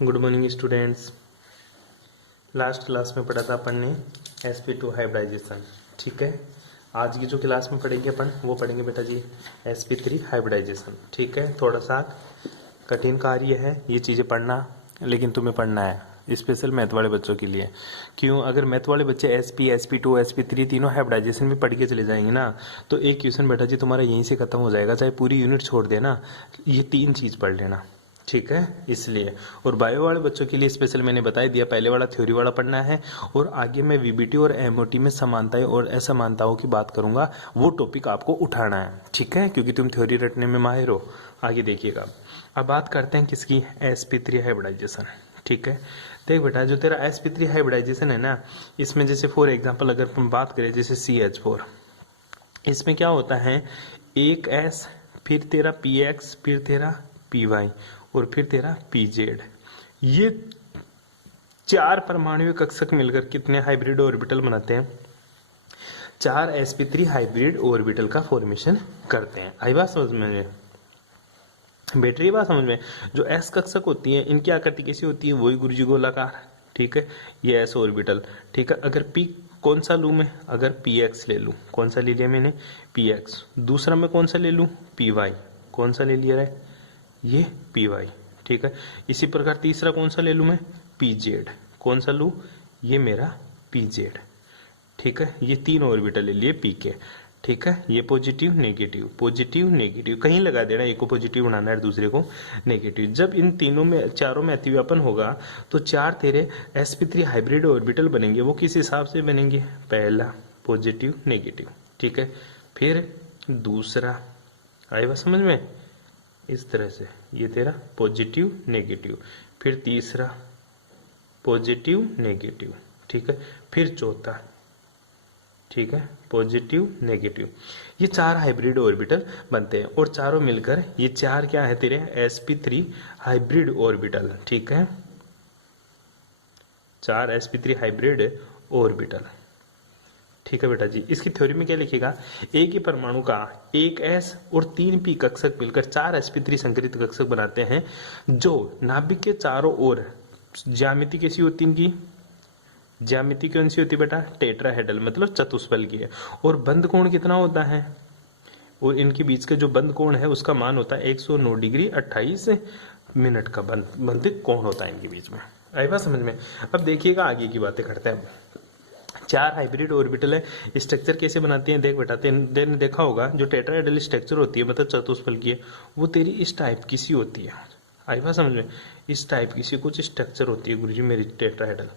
Good morning students. Last class में पढ़ा था अपन ने sp2 हाइब्रिडाइजेशन। ठीक है, आज की जो क्लास में पढ़ेंगे अपन वो पढ़ेंगे बेटा जी sp3 हाइब्रिडाइजेशन। ठीक है, थोड़ा सा कठिन कार्य है ये चीज़ें पढ़ना, लेकिन तुम्हें पढ़ना है स्पेशल मैथ वाले बच्चों के लिए। क्यों? अगर मैथ वाले बच्चे sp2 sp3 तीनों हाइब्रिडाइजेशन भी पढ़ के चले जाएंगे ना, तो एक क्वेश्चन बेटा जी तुम्हारा यहीं से खत्म हो जाएगा, चाहे पूरी यूनिट छोड़ देना, ये तीन चीज़ पढ़ लेना। ठीक है, इसलिए। और बायो वाले बच्चों के लिए स्पेशल मैंने बता दिया, पहले वाला थ्योरी वाला पढ़ना है, और आगे मैं वीबीटी और एमओटी में समानताएं और असमानताओं की बात करूंगा, वो टॉपिक आपको उठाना है। ठीक है, क्योंकि तुम थ्योरी रटने में माहिर हो। आगे देखिएगा, अब बात करते हैं किसकी, sp3 हाइब्रिडाइजेशन। ठीक है, देख बेटा जो तेरा sp3 हाइब्रिडाइजेशन है ना, इसमें जैसे फॉर एग्जाम्पल अगर हम बात करें जैसे CH4, इसमें क्या होता है, एक S फिर तेरा PX फिर तेरा PY और फिर तेरा PZ, ये चार परमाणु कक्षक मिलकर कितने हाइब्रिड ऑर्बिटल बनाते हैं? चार sp3 हाइब्रिड ऑर्बिटल का फॉर्मेशन करते हैं। आई बात समझ में? बैटरी बात समझ में? जो s कक्षक होती है इनकी आकृति कैसी होती है? वही गुरुजी गोलाकार। ठीक है, ये s ऑर्बिटल। ठीक है, अगर p कौन सा लूं मैं? अगर px ले लूं, कौन सा ले लिया मैंने? px। दूसरा मैं कौन सा ले लूं? py। कौन सा ले लिया है? ये py। ठीक है, इसी प्रकार तीसरा कौन सा ले लूं मैं? pz। कौन सा लूं? ये मेरा pz। ठीक है, ये तीन ऑर्बिटल ले लिए p के। ठीक है, ये पॉजिटिव नेगेटिव पॉजिटिव नेगेटिव, कहीं लगा देना, एक को पॉजिटिव बनाना है दूसरे को नेगेटिव। जब इन तीनों में चारों में अतिव्यापन होगा तो चार तेरे sp3 हाइब्रिड ऑर्बिटल बनेंगे। वो किस हिसाब से बनेंगे? पहला पॉजिटिव नेगेटिव, ठीक है, फिर दूसरा, आई बात समझ में? इस तरह से ये तेरा पॉजिटिव नेगेटिव, फिर तीसरा पॉजिटिव नेगेटिव, ठीक है, फिर चौथा, ठीक है, पॉजिटिव नेगेटिव। ये चार हाइब्रिड ऑर्बिटल बनते हैं और चारों मिलकर ये चार क्या है तेरे sp3 हाइब्रिड ऑर्बिटल। ठीक है, चार sp3 हाइब्रिड ऑर्बिटल। ठीक है बेटा जी, इसकी थ्योरी में क्या लिखेगा? एक ही परमाणु का एक s और तीन p कक्षक मिलकर चार sp3 संकरित कक्षक बनाते हैं, जो नाभिक के चारों ओर ज्यामिति कैसी होती है इनकी? ज्यामिति कौन सी होती है बेटा? टेट्राहेड्रल, मतलब चतुष्फल की है। और बंद कोण कितना होता है? और इनके बीच का जो बंद कोण है उसका मान होता है 109 डिग्री 28 मिनट का बंद कोण होता है इनके बीच में। आई बात समझ में? अब देखिएगा आगे की बातें करते हैं। चार हाइब्रिड ऑर्बिटल है, स्ट्रक्चर कैसे बनाते हैं देख बेटा, तेने देखा होगा जो टेट्राहेड्रल स्ट्रक्चर होती है, मतलब चतुष्फल की है, वो तेरी इस टाइप की सी होती है। आई बात समझ में? इस टाइप की सी कुछ स्ट्रक्चर होती है गुरुजी मेरी टेट्राहेड्रल।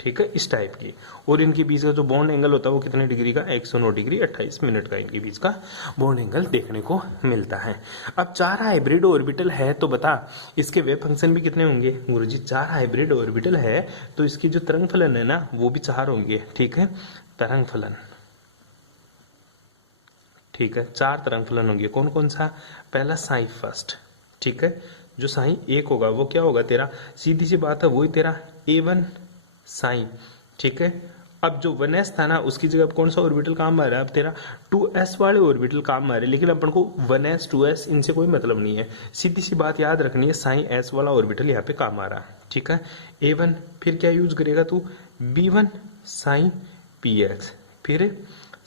ठीक है, इस टाइप की। और इनके बीच का जो बॉन्ड एंगल होता है वो कितने डिग्री का? 109 डिग्री 28 मिनट का इनके बीच का बॉन्ड एंगल देखने को मिलता है। अब चार हाइब्रिड ऑर्बिटल है तो बता इसके वेव फंक्शन भी कितने होंगे? गुरुजी चार हाइब्रिड ऑर्बिटल है तो इसकी जो तरंग फलन है ना वो भी चार होंगे। ठीक है, तरंग फलन, ठीक है, चार तरंग फलन होंगे। कौन कौन सा? पहला साई फर्स्ट, ठीक है, जो साई एक होगा वो क्या होगा तेरा? सीधी सी बात है, वही तेरा A1 साइन। ठीक है, अब जो 1s था ना उसकी जगह अब कौन सा ऑर्बिटल काम आ रहा है? अब तेरा 2s वाले ऑर्बिटल काम आ रहे हैं, लेकिन अपन को 1s 2s इनसे कोई मतलब नहीं है। सीधी सी बात याद रखनी है, साइन s वाला ऑर्बिटल यहाँ पे काम आ रहा है। ठीक है, A1 फिर क्या यूज करेगा तू? B1 साइन px, फिर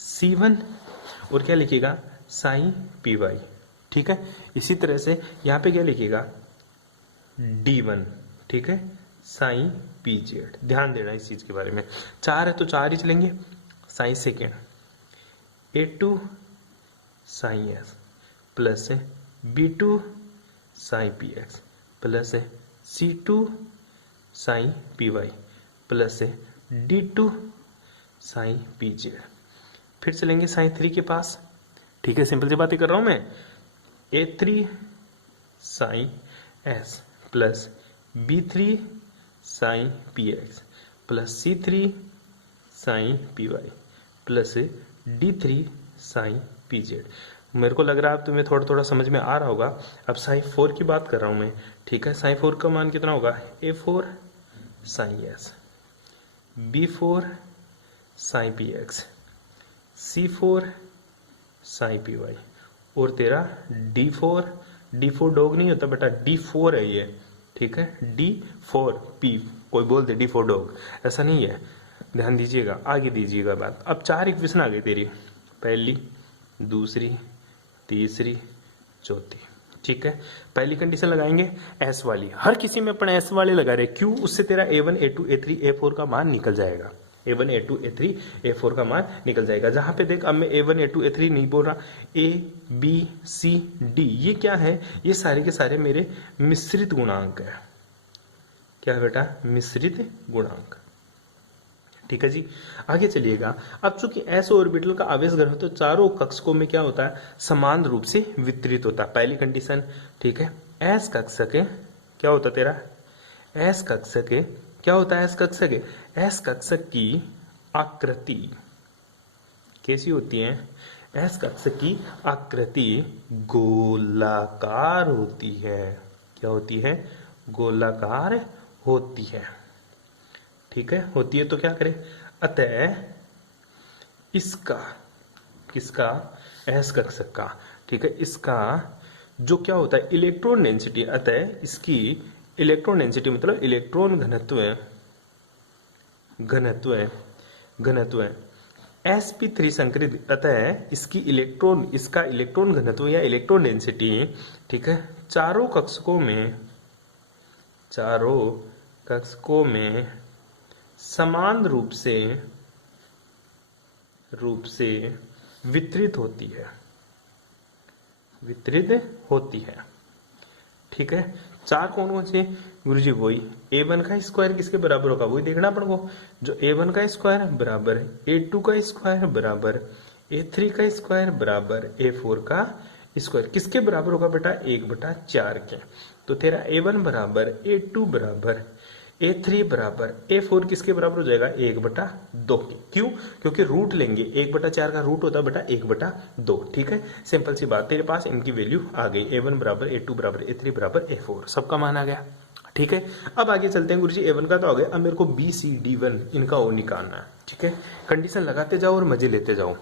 C1 और क्या लिखेगा? Sine py। ठीक है, इसी तरह से यहाँ पे क्या लिखेगा? D1, ठीक है, साइन pz। ध्यान देना इस चीज के बारे में। चार है तो चार ही चलेंगे। Sine second A2 sine s plus है B2 साइन px प्लस है C2 साइन py प्लस है D2 साइन pz। फिर चलेंगे साइन 3 के पास। ठीक है, सिंपल सी बातें कर रहा हूं मैं। A3 sine s plus B3 sine px plus C3 sine py plus D3 sine pz। मेरे को लग रहा है अब तुम्हें थोड़ा थोड़ा समझ में आ रहा होगा। अब साइन 4 की बात कर रहा हूं मैं। ठीक है, साइन 4 का मान कितना होगा? A4 sine s, B4 sine px, C4 sine py और तेरा D4 D4 डॉग नहीं होता बेटा, D4 है ये, ठीक है, D4 P, कोई बोल दे D4 डॉग, ऐसा नहीं है, ध्यान दीजिएगा, आगे दीजिएगा बात। अब 4 इक्वेशन आ गई तेरी, पहली, दूसरी, तीसरी, चौथी, ठीक है। पहली कंडीशन लगाएंगे एस वाली, हर किसी में अपन एस वाले लगा रहे, क्यों, उससे तेरा A1 A2 A3 A4 का मान निकल जाएगा, A1 A2 A3 A4 का मान निकल जाएगा। जहां पे देख, अब मैं A1 A2 A3 नहीं बोल रहा, A B C D, ये क्या है, ये सारे के सारे मेरे मिश्रित गुणांक है। क्या है बेटा, मिश्रित गुणांक, ठीक है जी। आगे चलिएगा। अब चूंकि एस ऑर्बिटल का आवेश घनत्व चारों कक्षकों में क्या होता है, समान रूप से वितरित होता है, पहली कंडीशन, ठीक है। एस कक्षक क्या होता तेरा, एस कक्षक क्या होता है, एस कक्षक, एस कक्षक की आकृति कैसी होती है, एस कक्षक की आकृति गोलाकार होती है। क्या होती है, गोलाकार होती है, ठीक है, होती है। तो क्या करें, अतः इसका, किसका, एस कक्षक का, ठीक है, इसका जो क्या होता है इलेक्ट्रॉन डेंसिटी, अतः इसकी इलेक्ट्रॉन डेंसिटी मतलब इलेक्ट्रॉन घनत्व, घनत्व, घनत्व sp3 संकरित, अतः इसकी इलेक्ट्रॉन, इसका इलेक्ट्रॉन घनत्व या इलेक्ट्रॉन डेंसिटी, ठीक है, चारों कक्षकों में, चारों कक्षकों में समान रूप से वितरित होती है, वितरित होती है, ठीक है। चार कौन कौन से गुरुजी, वही A1 का स्क्वायर किसके बराबर होगा, वही देखना अपन को, जो A1 का स्क्वायर बराबर A2 का स्क्वायर बराबर A3 का स्क्वायर बराबर A4 का स्क्वायर किसके बराबर होगा बेटा, 1/4 के। तो तेरा A1 बराबर A2 बराबर A3 बराबर A4 किसके बराबर हो जाएगा, 1/2 के। क्यों, क्योंकि रूट लेंगे, 1/4 का रूट होता है बेटा 1/2, ठीक है। सिंपल सी बात, तेरे पास इनकी वैल्यू आ गई, A1 बराबर A2 बराबर A3 बराबर A4, सबका मान आ गया, ठीक है। अब आगे चलते हैं गुरुजी, A1 का तो आ गया, अब मेरे को BCD1 इनका और निकालना है, ठीक है। कंडीशन लगाते जाओ और मजे लेते जाओ,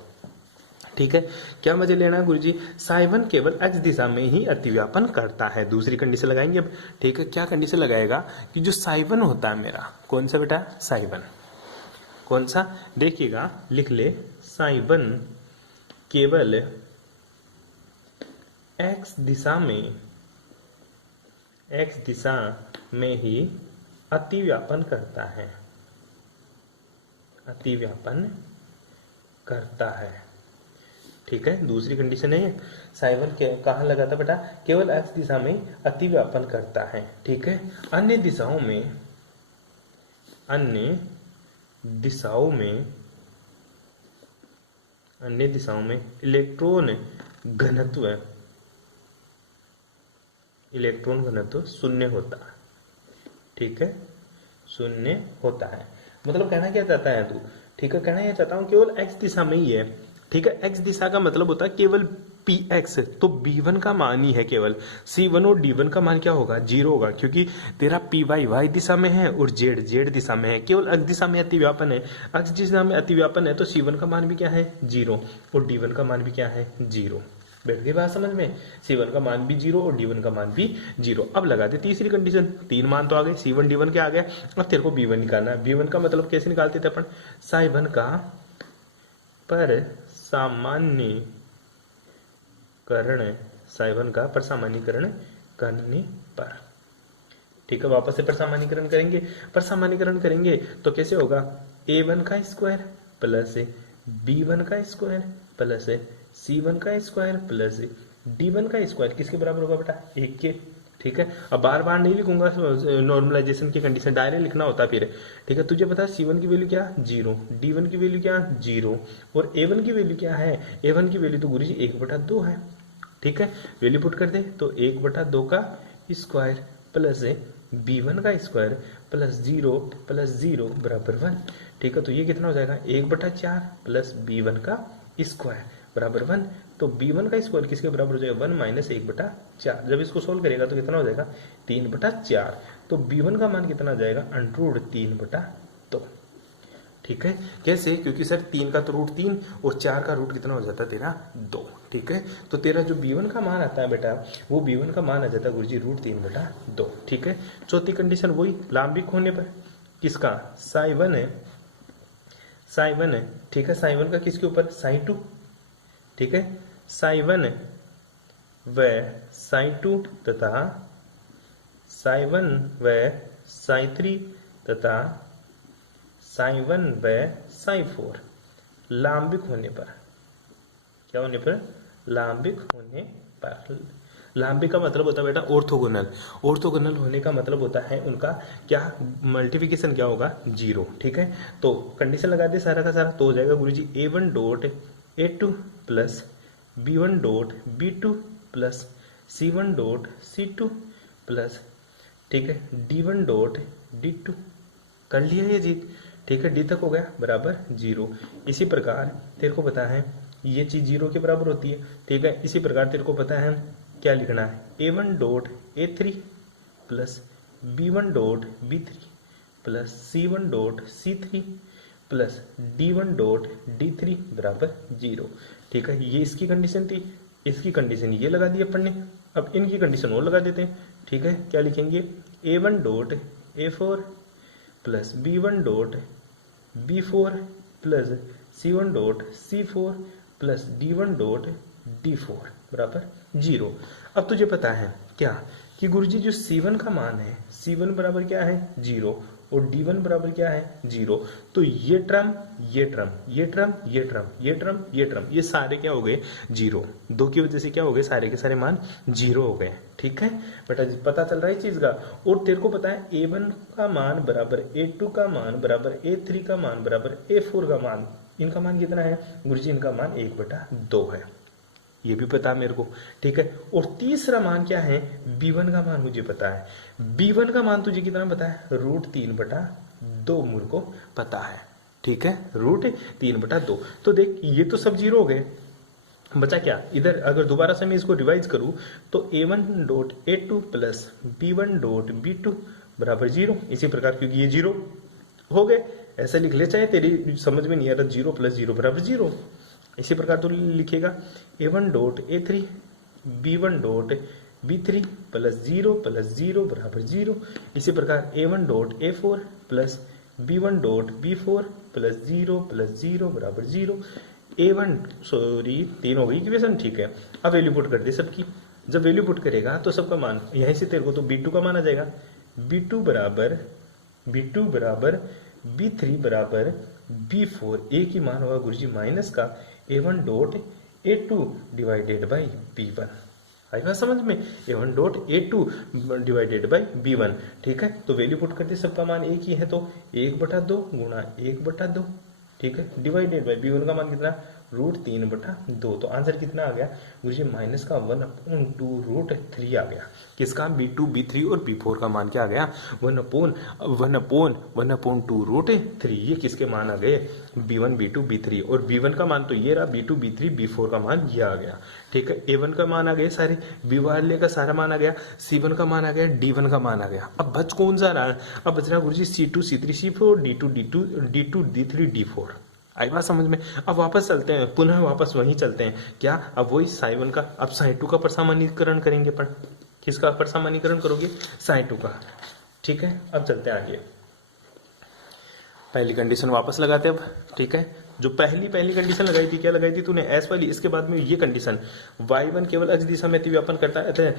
ठीक है। क्या मजे लेना है गुरुजी, साइवन केवल x दिशा में ही अतिव्यापन करता है। दूसरी कंडीशन लगाएंगे अब, ठीक है। क्या कंडीशन लगाएगा कि जो साइवन होता है मेरा, कौन सा बेटा, साइवन, कौन सा, देखिएगा लिख ले, साइवन केवल x दिशा में ही अतिव्यापन करता है, अतिव्यापन करता है, ठीक है। दूसरी कंडीशन है साइवन कहाँ लगा था बेटा, केवल x दिशा में अतिव्यापन करता है, ठीक है। अन्य दिशाओं में इलेक्ट्रॉन घनत्व शून्य होता है, ठीक है, शून्य होता है। मतलब कहना क्या चाहता है तू, ठीक है, कहना यह चाहता हूं केवल x दिशा में ही है, ठीक है। x दिशा का मतलब होता है केवल px, तो b1 का मान ही है केवल, c1 और d1 का मान क्या होगा, 0 होगा, क्योंकि तेरा py y दिशा में है और z दिशा में है। केवल x दिशा में अतिव्यापन है, x दिशा में अतिव्यापन है, तो c1 का मान भी क्या है, 0, और d1 का मान भी क्या है, 0। बैठ गई बात समझ में, C1 का मान भी 0 और D1 का मान भी 0। अब लगा दे तीसरी कंडीशन, 3 मान तो आ गए, C1 D1 के आ गया, अब तेरे को B1 निकालना है। B1 का मतलब कैसे निकालते थे अपन, साइवन का पर सामान्यीकरण करने पर, ठीक है। वापस से पर सामान्यीकरण करेंगे, तो कैसे होगा, A1 का स्क्वायर प्लस B1 का स्क्वायर प्लस C1 का स्क्वायर प्लस D1 का स्क्वायर किसके बराबर होगा बेटा, 1 के, ठीक है। अब बार बार नहीं लिखूंगा, नॉर्मलाइजेशन की कंडीशन डायरेक्ट लिखना होता फिर, ठीक है। तुझे पता है C1 की वैल्यू क्या, 0, D1 की वैल्यू क्या, 0, और A1 की वैल्यू क्या है, A1 की वैल्यू तो गुरुजी 1/2 है, ठीक है। वैल्यू पुट कर दे, तो 1/2 का स्क्वायर प्लस B1 का स्क्वायर प्लस 0 बराबर 1, ठीक है। तो ये कितना हो जाएगा, 1/4 प्लस B1 का स्क्वायर बराबर 1, तो B1 का स्क्वायर किसके बराबर हो जाएगा, 1 माइनस 1/4। जब इसको सोल्व करेगा तो कितना हो जाएगा, 3/4, तो B1 का मान कितना आ जाएगा, √3/2, ठीक है, कैसे? क्योंकि सर 3 का तो रूट 3 और 4 का रूट कितना हो जाता है तेरा 2। ठीक है, तो तेरा जो b1 का मान आता है बेटा, वो b1 का मान आ जाता है गुरुजी रूट 3/2। ठीक है, चौथी कंडीशन वही लांबिक होने पर किसका, साई1 है, साई1 है। ठीक है, साई1 का किसके ऊपर, साई2। ठीक है, साई1 व साई2 तथा साई1 व साई3 तथा साई1 व साई4 लांबिक होने पर, क्या होने पर, लांबिक होने पर। लांबिक का मतलब होता है बेटा ऑर्थोगोनल। ऑर्थोगोनल होने का मतलब होता है उनका क्या, मल्टीप्लिकेशन क्या होगा, 0। ठीक है, तो कंडीशन लगा दे सारा का सारा, तो हो जाएगा गुरुजी a1 dot a2 plus b1 dot b2 plus c1 dot c2 plus, ठीक है, d1 डॉट d2। कर लिया ये जी। ठीक है, डी तक हो गया बराबर 0। इसी प्रकार तेरे को पता है ये चीज 0 के बराबर होती है। ठीक है, इसी प्रकार तेरे को पता है क्या लिखना है, a1 dot a3 plus b1 dot b3 plus c1 dot c3 plus d1 dot d3 बराबर 0। ठीक है, ये इसकी कंडीशन थी, इसकी कंडीशन ये लगा दी अपन ने। अब इनकी कंडीशन और लगा देते हैं। ठीक है, क्या लिखेंगे, a1 dot a4 plus b1 dot b4 plus c1 dot c4 plus d1 dot d4 बराबर 0। अब तुझे पता है क्या कि गुरुजी जो c1 का मान है, c1 बराबर क्या है 0 और d1 बराबर क्या है 0। तो ये टर्म ये टर्म ये टर्म ये टर्म ये टर्म ये टर्म ये सारे क्या हो गए 0। 2 की वजह से क्या हो गए, सारे के सारे मान 0 हो गए। ठीक है बेटा, पता चल रहा है इस चीज का। और तेरे को पता है a1 का मान बराबर a2 का मान बराबर a3 का मान बराबर a4 का मान, इनका मान कितना है गुरुजी, इनका मान 1/2 है, ये भी पता है मेरे को। ठीक है, और तीसरा मान क्या है, b1 का मान मुझे पता है। b1 का मान तुझे कितना पता है, रूट 3/2 मुझे को पता है। ठीक है, रूट 3/2। तो देख ये तो सब 0 हो गए, बचा क्या इधर। अगर दोबारा से मैं इसको रिवाइज करूं तो a1 dot a2 plus b1 dot b2 बराबर 0। इसी प्रकार क्योंकि ये 0 हो गए, ऐसा लिख ले, चाहे तेरी समझ में नहीं आ रहा, 0 प्लस 0 बराबर 0। इसी प्रकार तो लिखेगा a1 dot a3 b1 dot b3 plus 0 बराबर 0। इसी प्रकार a1 dot a4 plus b1 dot b4 plus 0 बराबर 0। a1 सॉरी 3 हो गई इक्वेशन। ठीक है, अब वैल्यू पुट कर दे सबकी। जब वैल्यू पुट करेगा तो सबका मान यहीं से तेरे को तो b2 का मान आ जाएगा, b2 बराबर b3 बराबर b4। एक ही मान होगा गुरुजी माइनस का a1 dot a2 divided by b1। आई बात समझ में, a1 dot a2 divided by b1। ठीक है, तो वैल्यू पुट करते सबका मान एक ही है, तो 1/2 गुणा 1/2। ठीक है, डिवाइडेड बाई b1 का मान कितना, रूट 3/2। तो आंसर कितना आ गया गुरुजी, माइनस का 1/2 रूट 3 आ गया। किसका, b2 b3 और b4 का मान क्या आ गया, 1/2 रूट 3। ये किसके मान आ गए, b1 b2 b3। और b1 का मान तो ये रहा, b2 b3 b4 का मान ये आ गया। ठीक है, a1 का मान आ गया सारे, b वाले का सारा मान आ गया, c1 का मान आ गया, d1 का मान आ गया। अब बच कौन सा रहा, अब बच रहा गुरुजी c2 c3 c4 d2 d3 d4। आई बात समझ में। अब वापस चलते हैं, पुनः वापस वहीं चलते हैं, क्या अब वही साई1 का, अब साई2 का परसामान्यीकरण करेंगे अपन। किसका परसामान्यीकरण करोगे, साई2 का। ठीक है, अब चलते हैं आगे। पहली कंडीशन वापस लगाते हैं अब। ठीक है, जो पहली कंडीशन लगाई थी, क्या लगाई थी तूने, एस वाली। इसके बाद में ये कंडीशन, y1 केवल x दिशा में अतिव्यापन करता है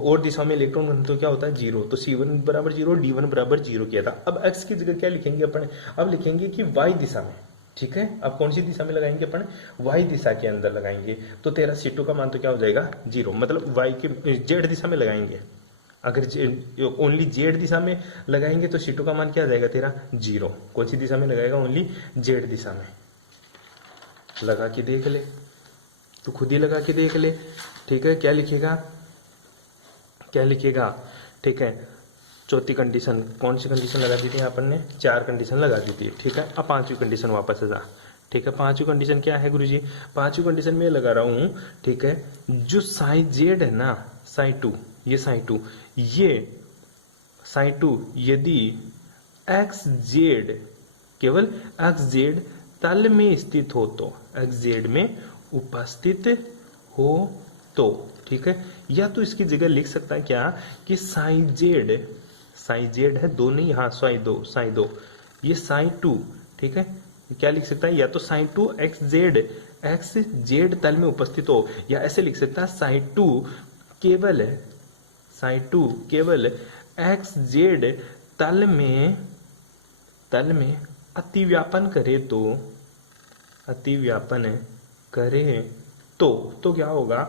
और दिशा में इलेक्ट्रॉन घनत्व क्या होता है 0। तो c1 बराबर 0 d1 बराबर 0 किया था। अब x की जगह क्या लिखेंगे अपन, अब लिखेंगे कि y दिशा में। ठीक है, अब कौन सी दिशा में लगाएंगे अपन, y दिशा के अंदर लगाएंगे। तो तेरा c2 का मान तो क्या हो जाएगा 0, मतलब y के z दिशा में लगाएंगे। अगर ओनली जेड दिशा में लगाएंगे तो c2 का मान क्या आ जाएगा तेरा 0। कौन सी दिशा में लगाएगा, ओनली जेड दिशा में। लगा के देख ले, तो खुद ही लगा के देख ले। ठीक है, क्या लिखेगा। ठीक है, चौथी कंडीशन, कौन सी कंडीशन लगा दी थी अपन ने, 4 कंडीशन लगा दी थी। ठीक है, अब 5वीं कंडीशन वापस जा। ठीक है, 5वीं कंडीशन क्या है गुरुजी, 5वीं कंडीशन में लगा रहा हूं। ठीक है, जो साई जेड है ना, साई2, ये साई2, ये साई2 यदि एक्स जेड केवल एक्स जेड तल में स्थित हो तो, एक्स जेड में उपस्थित हो तो, ठीक है। या तो इसकी जगह लिख सकता है क्या कि साइन जेड है दो नहीं, हाँ साइन दो ये साइन टू, ठीक है। क्या लिख सकता है, या तो साइन टू एक्स जेड तल में उपस्थित हो, या ऐसे लिख सकता है साइन टू केवल एक्स जेड तल में अतिव्यापन करे तो क्या होगा,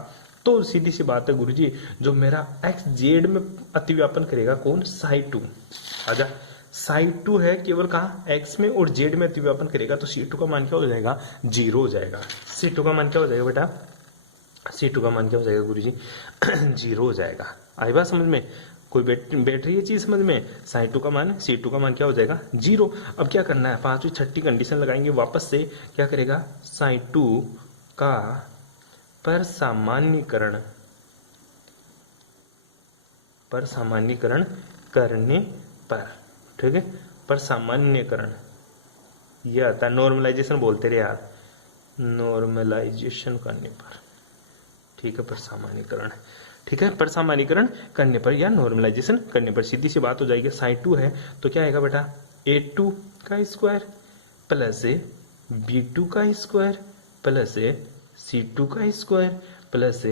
तो सीधी सी बात है गुरुजी, जो मेरा एक्स जेड में अतिव्यापन करेगा कौन, साइन टू। आजा, साइन टू है केवल कहा एक्स में और जेड में अतिव्यापन करेगा, तो सी टू का मान क्या हो जाएगा, 0 हो जाएगा। सी टू का मान क्या हो जाएगा बेटा, सी टू का मान क्या हो जाएगा गुरुजी, 0 हो जाएगा। आई बात समझ में, कोई बैठ रही है चीज समझ में, साइन टू का मान, सी टू का मान क्या हो जाएगा, 0। अब क्या करना है, पांचवी छठी कंडीशन लगाएंगे वापस से, क्या करेगा, साइन टू का पर सामान्यीकरण करने पर, ठीक है, पर सामान्यीकरण यह आता है, नॉर्मलाइजेशन बोलते रहे यार, नॉर्मलाइजेशन करने पर, ठीक है, पर सामान्यीकरण, ठीक है, पर सामान्यीकरण करने पर या नॉर्मलाइजेशन करने पर सीधी सी बात हो जाएगी। साइन टू है तो क्या आएगा बेटा, a2 का स्क्वायर प्लस b2 का स्क्वायर प्लस c2 का स्क्वायर प्लस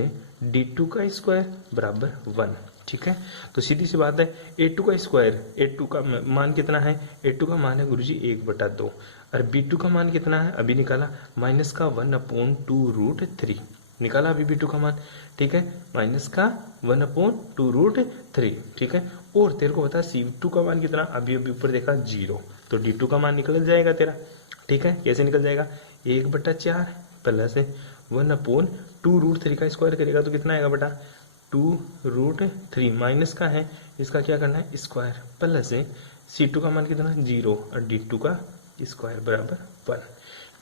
d2 का स्क्वायर बराबर 1, ठीक है। तो सीधी सी बात है, a2 का स्क्वायर, a2 का मान कितना है, a2 का मान है गुरुजी 1/2, और b2 का मान कितना है, अभी निकाला, माइनस का 1/2√3 निकाला अभी b2 का मान, ठीक है, माइनस का 1/2√3, ठीक है। और तेरे को बता c2 का मान कितना, अभी ऊपर देखा 0, तो d2 का मान निकल जाएगा तेरा, ठीक है। कैसे निकल जाएगा, 1/4 प्लस 1/2√3 का स्क्वायर करेगा तो कितना आएगा बेटा, 2√3, माइनस का है, इसका क्या करना है, स्क्वायर प्लस c2 का मान कितना 0 और d2 का स्क्वायर बराबर 1,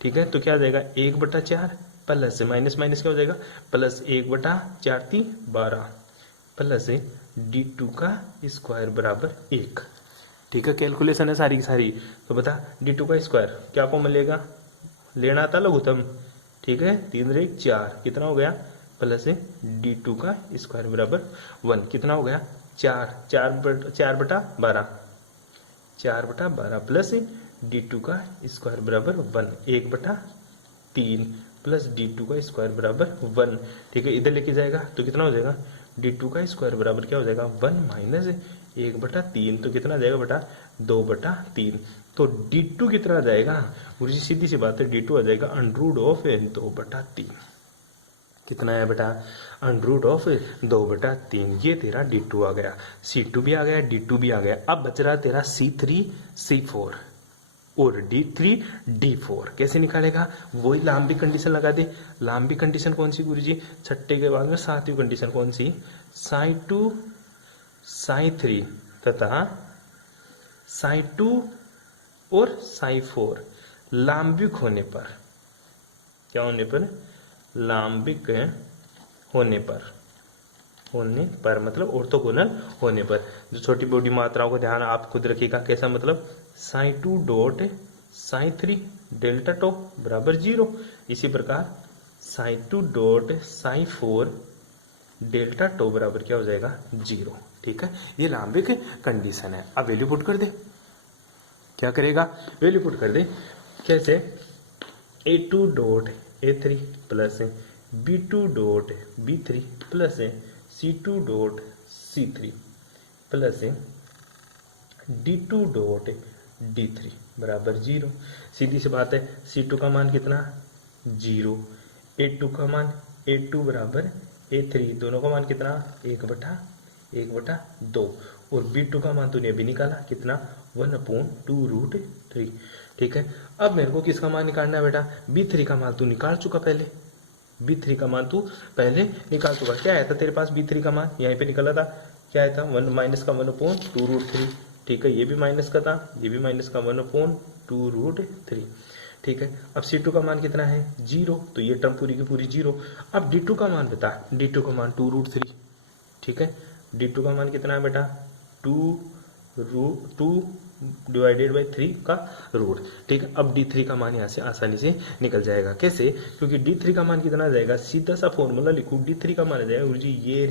ठीक है। तो क्या आ जाएगा, 1/4 प्लस माइनस माइनस क्या हो जाएगा, प्लस 1/4 12 प्लस d2 का स्क्वायर बराबर 1, ठीक है। कैलकुलेशन है सारी की सारी, तो बता d2 का स्क्वायर क्या कॉमन लेगा, लेना था लघुत्तम, ठीक है, 3 × 1 4 कितना हो गया, प्लस d2 का स्क्वायर बराबर 1 कितना हो गया, 4/12 प्लस d2 का स्क्वायर बराबर 1 1/3 प्लस d2 का स्क्वायर बराबर 1, ठीक है। इधर लेके जाएगा तो कितना हो जाएगा, d2 का स्क्वायर बराबर क्या हो जाएगा, 1 माइनस 1/3, तो कितना जाएगा बेटा, 2/3, तो d2 कितना जाएगा, मुझे सीधी सी बात है, d2 आ जाएगा √2/3, कितना है बेटा, √2/3, ये तेरा d2 आ गया, c2 भी आ गया, d2 भी आ गया। अब बच रहा तेरा c3 c4 और d3 d4, कैसे निकालेगा, वही लांबी कंडीशन लगा दे। लांबी कंडीशन कौन सी गुरुजी, छठे के बाद में सातवीं कंडीशन कौन सी, साइन 2 साइन 3 तथा साइन 2 और साइन 4 लांबिक होने पर, क्या होने पर, लांबिक होने पर मतलब ऑर्थोगोनल होने पर। जो छोटी बड़ी मात्राओं को ध्यान आप खुद रखिएगा, कैसा मतलब, sine 2 dot sine 3 delta tau बराबर 0, इसी प्रकार sine 2 dot sine 4 delta tau बराबर क्या हो जाएगा, 0, ठीक है। ये लांबिक कंडीशन है। अब वैल्यू पुट कर दे, क्या करेगा, वैल्यू पुट कर दे, कैसे, a2 dot a3 plus b2 dot b3 plus c2 dot c3 plus d2 dot d3 बराबर 0। सीधी सी बात है, c2 का मान कितना 0, a2 का मान a2 बराबर a3, दोनों का मान कितना 1/2 और b2 का मान तूने अभी निकाला कितना 1/2√3, ठीक है। अब मेरे को किसका मान निकालना है बेटा, b3 का मान तू निकाल चुका पहले, b3 का मान तू पहले निकाल चुका। क्या आया था तेरे पास b3 का मान, यहीं पे निकला था, क्या आया था, 1 माइनस का 1/2√3, ठीक है। ये भी माइनस का था, ये भी माइनस का 1/2√3, ठीक है। अब c2 का मान कितना है 0, तो ये टर्म पूरी की पूरी 0। अब d2 का मान बता, d2 का मान 2√3, ठीक है। d2 का मान कितना है बेटा 2 2 डिवाइडेड बाई 3 का रूट। ठीक है, अब d3 का मान यहाँ से आसानी से निकल जाएगा। कैसे? क्योंकि d3 का मान कितना आ जाएगा, सीधा सा फॉर्मूला लिखूँ, d3 का मान आ जाएगा गुरुजी ये।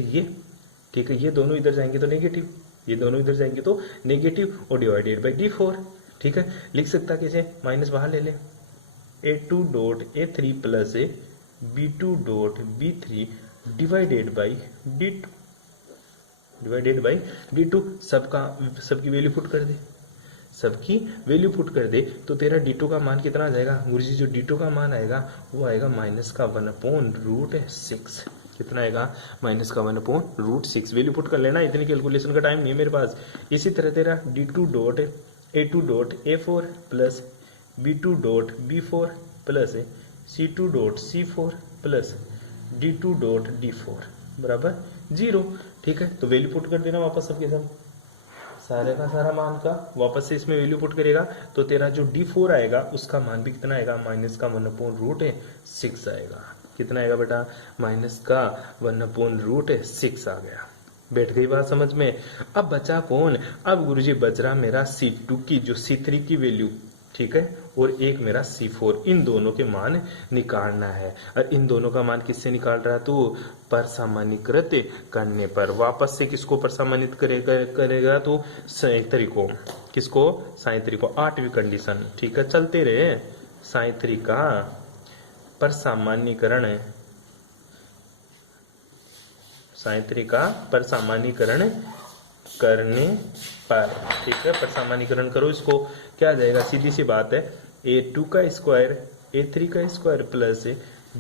ठीक है, ये दोनों इधर जाएंगे तो नेगेटिव, ये दोनों इधर जाएंगे तो नेगेटिव, और डिवाइडेड बाई d4। ठीक है, लिख सकता कैसे, माइनस बाहर ले ले, a2 dot a3 plus b2 dot b3 divided by d2 सबकी वैल्यू पुट कर दे, सबकी वैल्यू पुट कर दे तो तेरा d2 का मान कितना आ जाएगा गुरुजी, जो d2 का मान आएगा वो आएगा -1/√6। कितना आएगा, -1/√6। वैल्यू पुट कर लेना, इतनी कैलकुलेशन का टाइम नहीं है मेरे पास। इसी तरह तेरा d2 dot a2 dot a4 plus b2 dot b4 plus c2 dot c4 plus d2 dot d4 बराबर 0। ठीक है, तो वैल्यू पुट कर देना वापस सबके सब, सारे का सारा मान का वापस से इसमें वैल्यू पुट करेगा तो तेरा जो d4 आएगा उसका मान भी कितना आएगा, -1/√6 आएगा। कितना आएगा बेटा, -1/√6 आ गया। बैठ गई बात समझ में। अब बचा कौन, अब गुरुजी बच रहा मेरा C2 की, जो C3 की वैल्यू, ठीक है, और एक मेरा C4, इन दोनों के मान निकालना है। और इन दोनों का मान किससे निकाल रहा है तू, परसामान्यीकृत करने पर। वापस से किसको परसामान्यित करेगा तो साई3 को, किसको, साई3 को। 8वीं कंडीशन, ठीक है, चलते रहे। साई3 का परसामान्यीकरण, साई3 का परसामान्यीकरण करने पर, ठीक है, परसामान्यीकरण करो इसको, क्या आ जाएगा, सीधी सी बात है, a2 का स्क्वायर a3 का स्क्वायर प्लस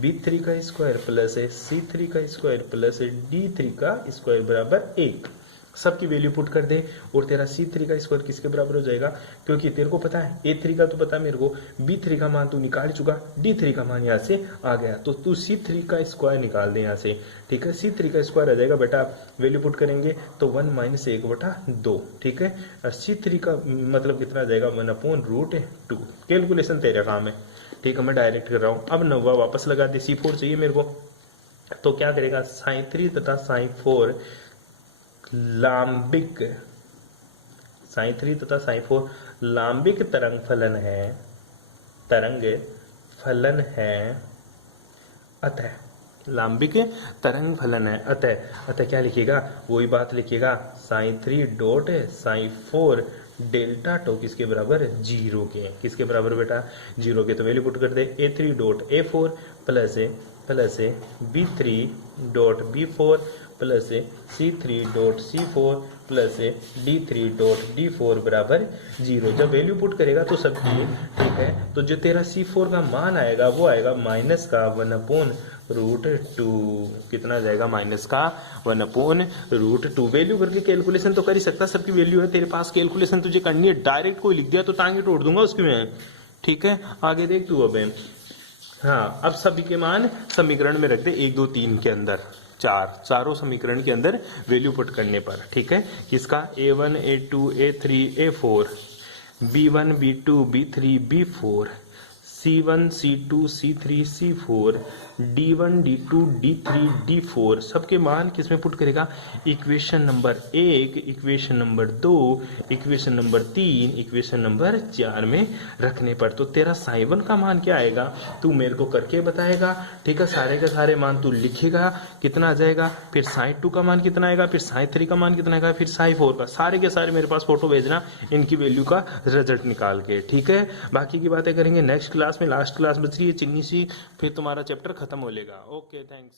b3 का स्क्वायर प्लस c3 का स्क्वायर प्लस d3 का स्क्वायर बराबर 1। सबकी वैल्यू पुट कर दे और तेरा c3 का स्क्वायर किसके बराबर हो जाएगा, क्योंकि तेरे को पता है a3 का तो पता है मेरे को, b3 का मान तू निकाल चुका, d3 का मान यहाँ से आ गया, तो तू c3 का स्क्वायर निकाल दे यहाँ से। ठीक है, c3 का स्क्वायर आ जाएगा बेटा, वैल्यू पुट करेंगे तो 1 - 1/2। ठीक है, और c3 का मतलब कितना आ जाएगा, 1/√2। कैलकुलेशन तेरा काम है। ठीक है, मैं डायरेक्ट कर रहा हूँ। अब 9वां वापस लगा दे, c4 चाहिए मेरे को, तो क्या करेगा, साई3 तथा साई4 लांबिक, साई3 तथा साई4 लांबिक तरंग फलन है, अतः लांबिक तरंग फलन है, अतः क्या लिखेगा, वही बात लिखेगा, साई3 डॉट साई4 डेल्टा टो किसके बराबर, 0 के। किसके बराबर बेटा, 0 के। तो वैल्यू पुट कर दे, a3 dot a4 plus b3 dot b4 plus c3 dot c4 plus d3 dot d4 बराबर 0। जब वैल्यू पुट करेगा तो सबकी, ठीक है, तो जो तेरा c4 का मान आएगा वो आएगा -1/√2। कितना जाएगा, -1/√2। वैल्यू करके कैलकुलेशन तो कर ही सकता, सबकी वैल्यू है तेरे पास, कैलकुलेशन तुझे करनी है, डायरेक्ट कोई लिख दिया तो टांगे तोड़ दूंगा उसकी मैं। ठीक है, आगे देख तू। अब हाँ, अब सभी के मान समीकरण में रख दे, 1 2 3 के अंदर, चारों समीकरण के अंदर वैल्यू पुट करने पर। ठीक है, किसका, a1 a2 a3 a4 b1 b2 b3 b4 c1 c2 c3 c4 d1 d2 d3 d4 सबके मान किसमें पुट करेगा, equation number 1, equation number 2, equation number 3, equation number 4 में रखने पर। तो तेरा साई1 का मान क्या आएगा तू मेरे को करके बताएगा। ठीक है, सारे के सारे मान तू लिखेगा, कितना आ जाएगा, फिर साई2 का मान कितना आएगा, फिर साई3 का मान कितना आएगा, फिर साई4 का, सारे के सारे मेरे पास फोटो भेजना इनकी वैल्यू का रिजल्ट निकाल के। ठीक है, बाकी की बातें करेंगे नेक्स्ट क्लास में। लास्ट क्लास बच रही है चिन्नी सी, फिर तुम्हारा चैप्टर खत्म हो लेगा। Okay, thanks.